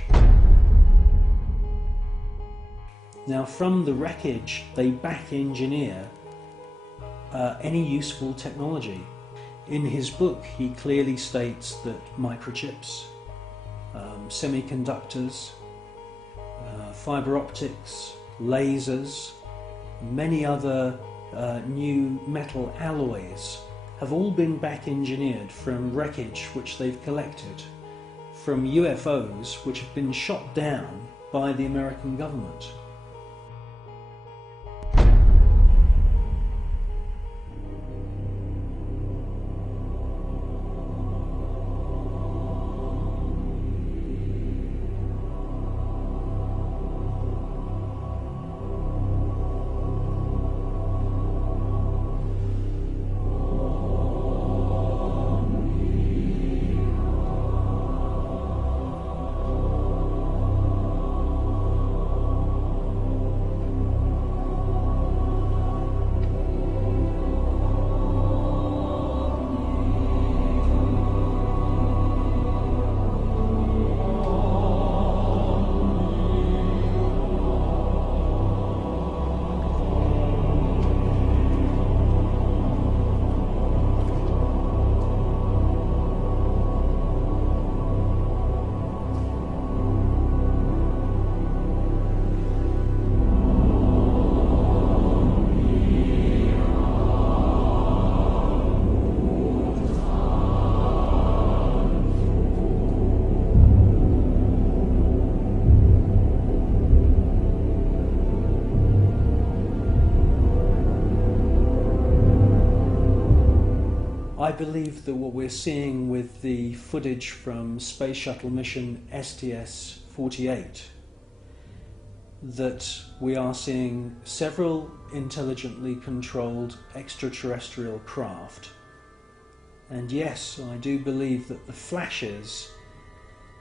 Now, from the wreckage, they back engineer any useful technology. In his book, he clearly states that microchips, semiconductors, fiber optics, lasers, many other new metal alloys have all been back engineered from wreckage which they've collected from UFOs which have been shot down by the American government. I believe that what we're seeing with the footage from Space Shuttle mission STS-48, that we are seeing several intelligently controlled extraterrestrial craft. And yes, I do believe that the flashes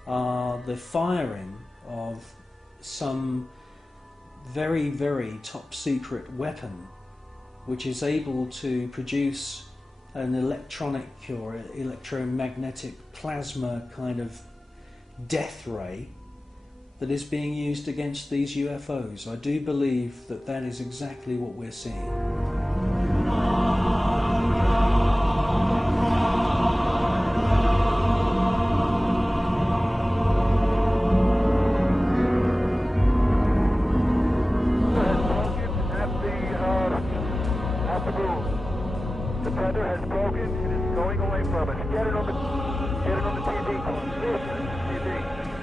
are the firing of some very, very top secret weapon which is able to produce an electronic or electromagnetic plasma kind of death ray that is being used against these UFOs. I do believe that that is exactly what we're seeing. The tether has broken. It is going away from us. Get it on the TV.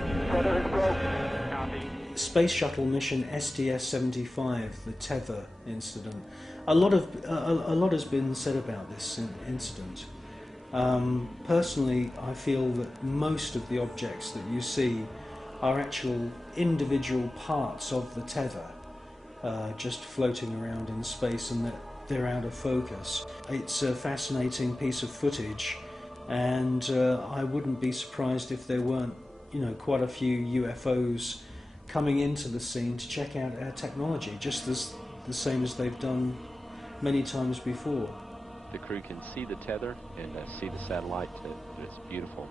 The tether has broken. Copy. Space Shuttle mission STS-75, the tether incident. A lot has been said about this incident. Personally, I feel that most of the objects that you see are actual individual parts of the tether, just floating around in space, and that they're out of focus. It's a fascinating piece of footage, and I wouldn't be surprised if there weren't, quite a few UFOs coming into the scene to check out our technology, just as the same as they've done many times before. The crew can see the tether and see the satellite. It's beautiful.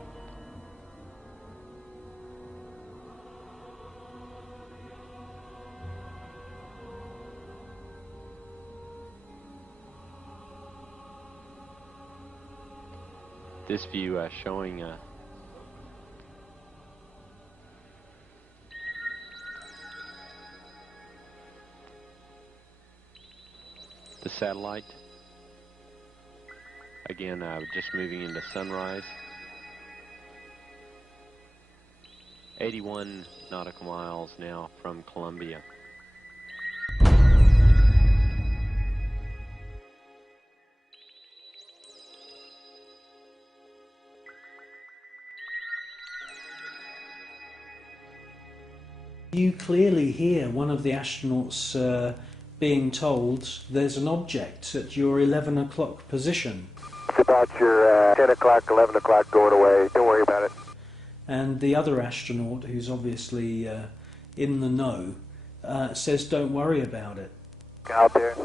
This view showing the satellite. Again, just moving into sunrise. 81 nautical miles now from Columbia. You clearly hear one of the astronauts being told there's an object at your 11 o'clock position. It's about your 10 o'clock, 11 o'clock going away. Don't worry about it. And the other astronaut, who's obviously in the know, says don't worry about it. Out there.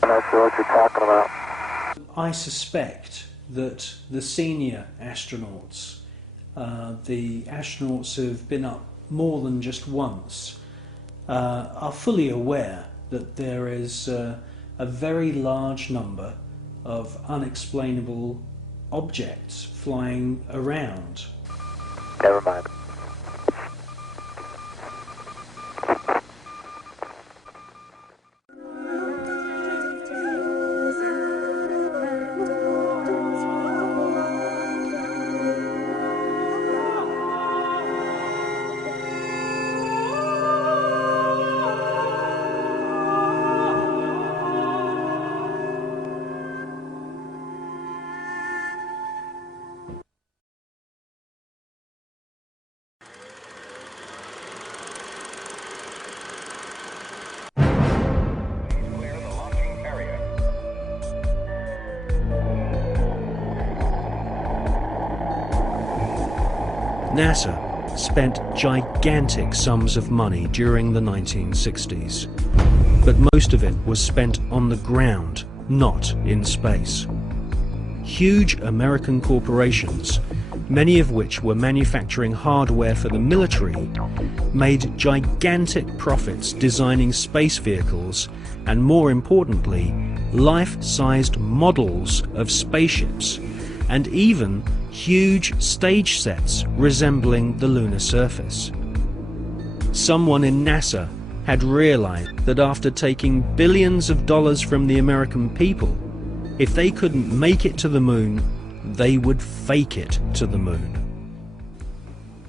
I'm not sure what you're talking about. I suspect that the senior astronauts, the astronauts who've been up more than just once, are fully aware that there is a very large number of unexplainable objects flying around. Never mind. NASA spent gigantic sums of money during the 1960s, but most of it was spent on the ground, not in space. Huge American corporations, many of which were manufacturing hardware for the military, made gigantic profits designing space vehicles and, more importantly, life-sized models of spaceships, and even huge stage sets resembling the lunar surface. Someone in NASA had realized that after taking billions of dollars from the American people, if they couldn't make it to the moon, they would fake it to the moon.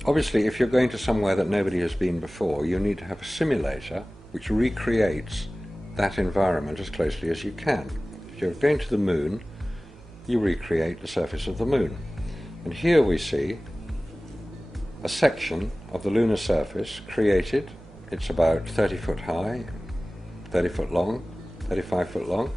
Obviously, if you're going to somewhere that nobody has been before, you need to have a simulator which recreates that environment as closely as you can. If you're going to the moon, you recreate the surface of the moon. And here we see a section of the lunar surface created. It's about 30 foot high, 30 foot long, 35 foot long.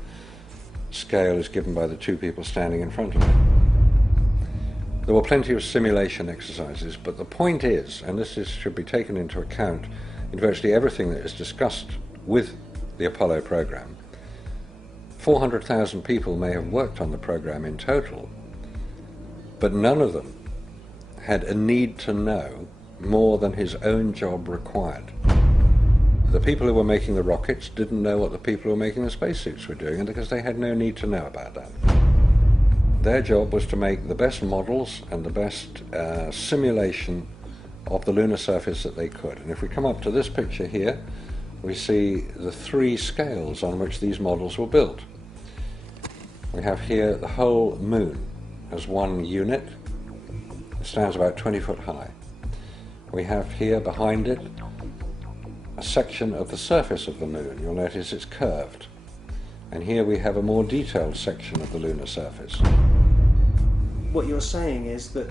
Scale is given by the two people standing in front of it. There were plenty of simulation exercises, but the point is, and this should be taken into account in virtually everything that is discussed with the Apollo program, 400,000 people may have worked on the program in total, but none of them had a need to know more than his own job required. The people who were making the rockets didn't know what the people who were making the spacesuits were doing, and because they had no need to know about that. Their job was to make the best models and the best simulation of the lunar surface that they could. And if we come up to this picture here, we see the three scales on which these models were built. We have here the whole moon as one unit. It stands about 20 foot high. We have here behind it a section of the surface of the moon. You'll notice it's curved. And here we have a more detailed section of the lunar surface. What you're saying is that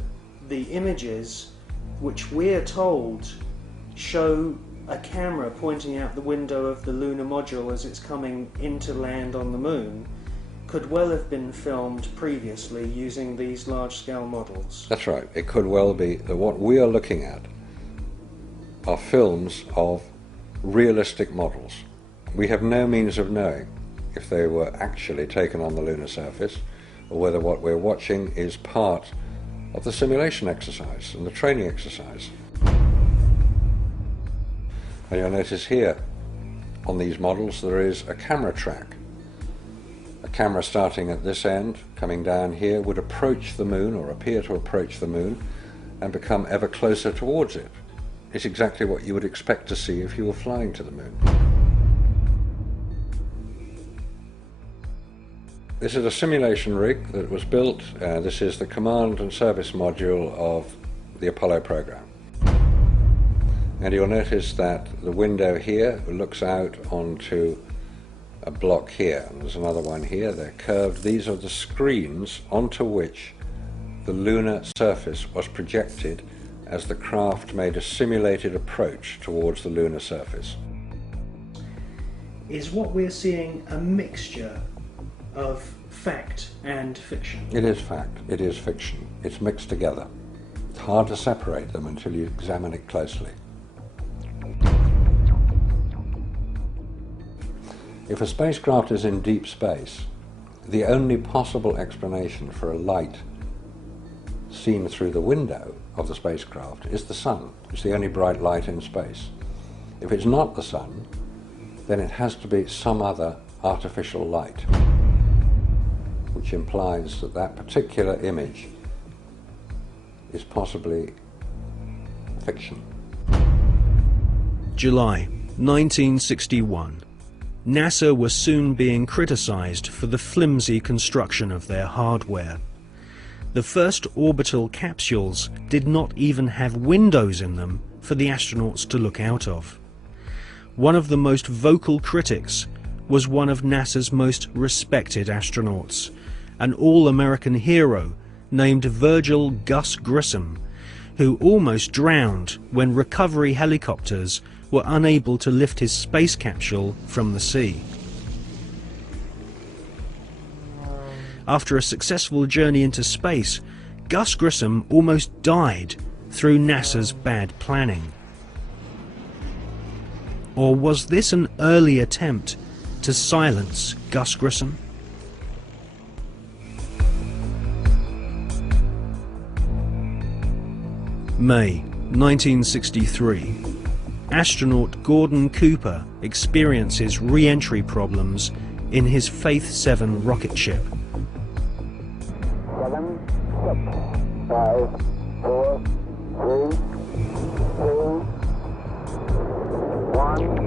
the images which we're told show a camera pointing out the window of the lunar module as it's coming into land on the moon could well have been filmed previously using these large-scale models. That's right. It could well be that what we are looking at are films of realistic models. We have no means of knowing if they were actually taken on the lunar surface or whether what we're watching is part of the simulation exercise and the training exercise. And you'll notice here on these models there is a camera track. A camera starting at this end, coming down here, would approach the moon or appear to approach the moon and become ever closer towards it. It's exactly what you would expect to see if you were flying to the moon. This is a simulation rig that was built. This is the command and service module of the Apollo program. And you'll notice that the window here looks out onto a block here. And there's another one here. They're curved. These are the screens onto which the lunar surface was projected as the craft made a simulated approach towards the lunar surface. Is what we're seeing a mixture of fact and fiction? It is fact. It is fiction. It's mixed together. It's hard to separate them until you examine it closely. If a spacecraft is in deep space, the only possible explanation for a light seen through the window of the spacecraft is the sun. It's the only bright light in space. If it's not the sun, then it has to be some other artificial light, which implies that that particular image is possibly fiction. July 1961. NASA was soon being criticized for the flimsy construction of their hardware. The first orbital capsules did not even have windows in them for the astronauts to look out of. One of the most vocal critics was one of NASA's most respected astronauts, an all-American hero named Virgil Gus Grissom, who almost drowned when recovery helicopters were unable to lift his space capsule from the sea. After a successful journey into space, Gus Grissom almost died through NASA's bad planning. Or was this an early attempt to silence Gus Grissom? May 1963. Astronaut Gordon Cooper experiences re-entry problems in his Faith 7 rocket ship. 7, 6, 5, 4, 3, 2, 1.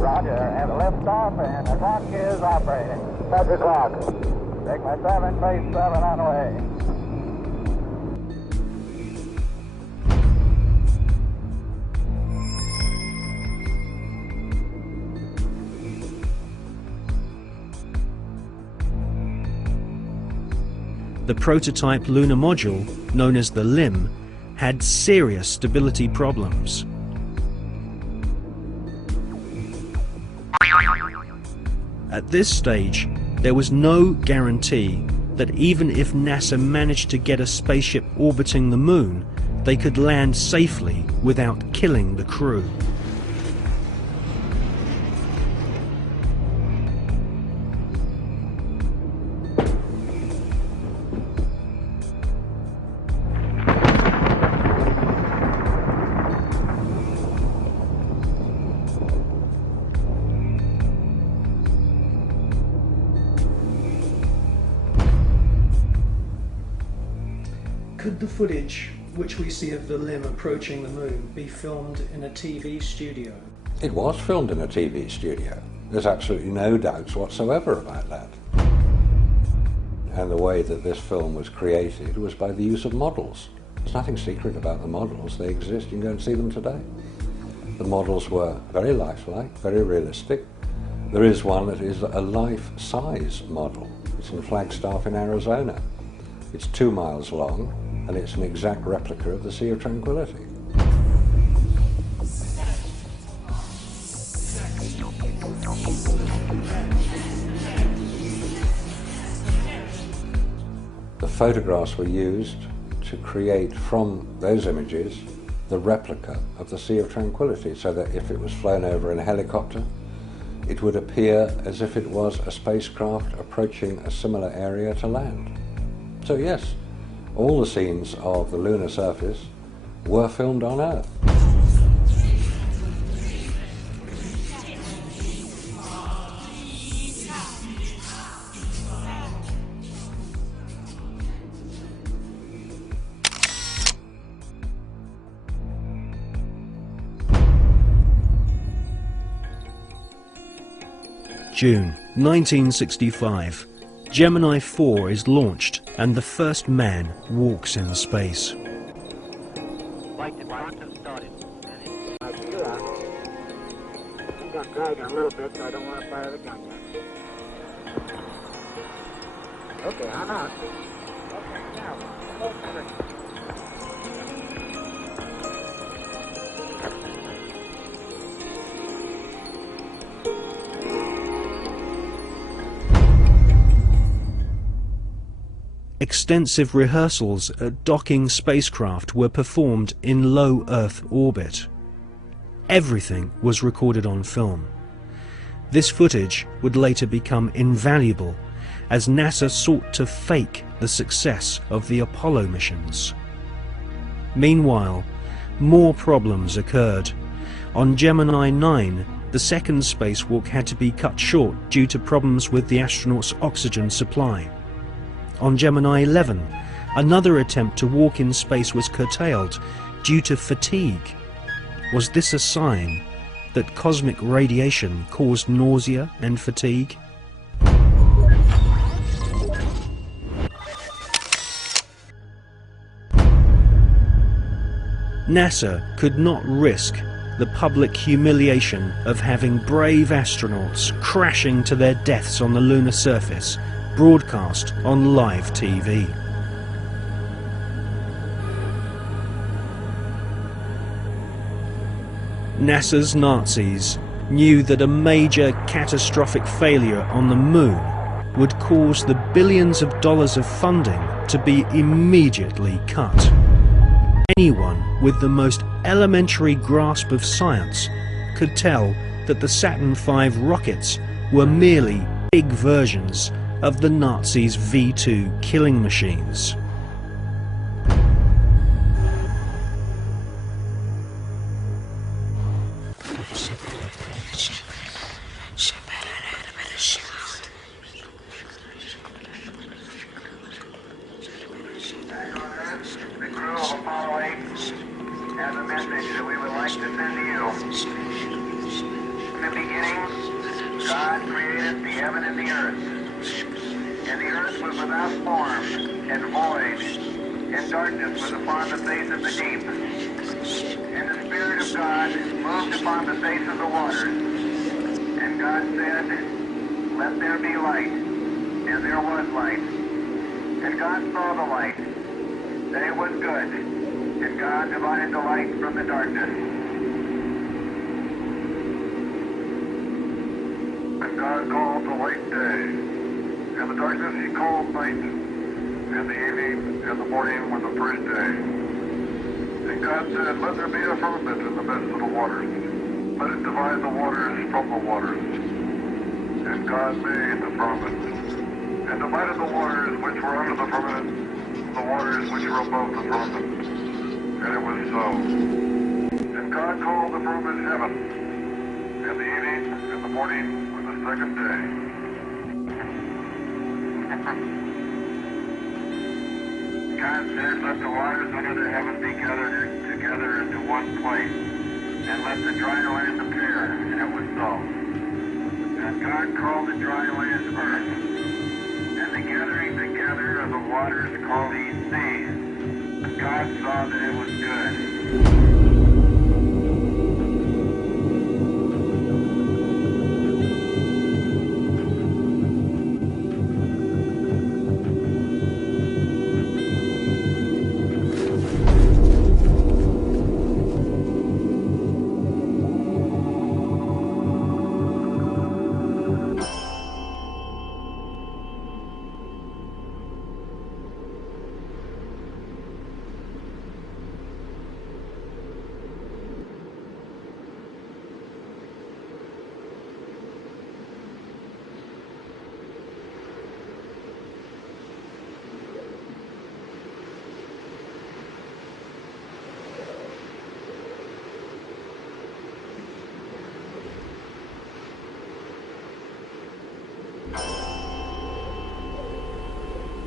Roger, and lift off, and the clock is operating. Start the clock. Take my 7, base 7 on the way. The prototype lunar module, known as the LIM, had serious stability problems. At this stage, there was no guarantee that even if NASA managed to get a spaceship orbiting the moon, they could land safely without killing the crew. Could the footage which we see of the LIM approaching the moon be filmed in a TV studio? It was filmed in a TV studio. There's absolutely no doubts whatsoever about that. And the way that this film was created was by the use of models. There's nothing secret about the models. They exist. You can go and see them today. The models were very lifelike, very realistic. There is one that is a life-size model. It's in Flagstaff in Arizona. It's 2 miles long, and it's an exact replica of the Sea of Tranquility. The photographs were used to create from those images the replica of the Sea of Tranquility, so that if it was flown over in a helicopter, it would appear as if it was a spacecraft approaching a similar area to land. So yes, all the scenes of the lunar surface were filmed on Earth. June 1965. Gemini 4 is launched and the first man walks in space. Flight departure started. I'm going to drag it a little bit so I don't want to fire the gun yet. Okay, I'm out. Okay, now, Extensive rehearsals at docking spacecraft were performed in low Earth orbit. Everything was recorded on film. This footage would later become invaluable as NASA sought to fake the success of the Apollo missions. Meanwhile, more problems occurred. On Gemini 9, the second spacewalk had to be cut short due to problems with the astronauts' oxygen supply. On Gemini 11, another attempt to walk in space was curtailed due to fatigue. Was this a sign that cosmic radiation caused nausea and fatigue? NASA could not risk the public humiliation of having brave astronauts crashing to their deaths on the lunar surface broadcast on live TV. NASA's Nazis knew that a major catastrophic failure on the moon would cause the billions of dollars of funding to be immediately cut. Anyone with the most elementary grasp of science could tell that the Saturn V rockets were merely big versions of the Nazis' V-2 killing machines.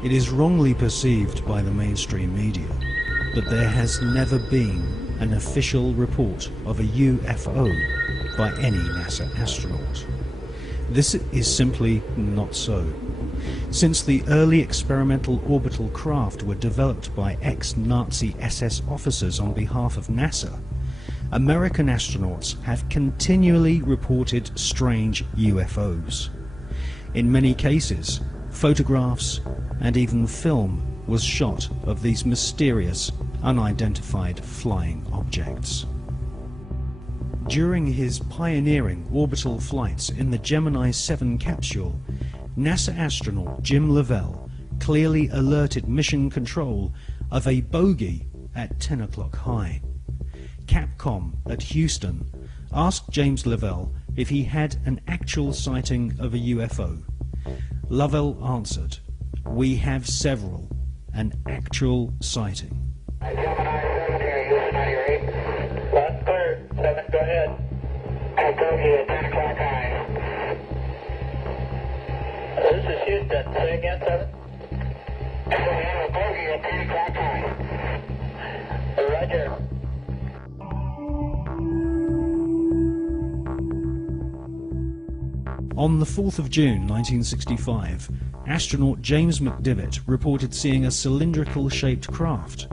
It is wrongly perceived by the mainstream media that there has never been an official report of a UFO by any NASA astronaut. This is simply not so. since the early experimental orbital craft were developed by ex-Nazi SS officers on behalf of NASA, American astronauts have continually reported strange UFOs. In many cases, photographs and even film was shot of these mysterious, unidentified flying objects. During his pioneering orbital flights in the Gemini 7 capsule, NASA astronaut Jim Lovell clearly alerted Mission Control of a bogey at 10 o'clock high. Capcom at Houston asked James Lovell if he had an actual sighting of a UFO. Lovell answered, "We have several, an actual sighting." Gemini 7 here, Houston, on your 8. That's clear. 7, go ahead. Hey, bogey at 10 o'clock high. This is Houston. Say again, 7. We have a bogey at 10 o'clock high. Roger. On the 4th of June 1965, astronaut James McDivitt reported seeing a cylindrical-shaped craft.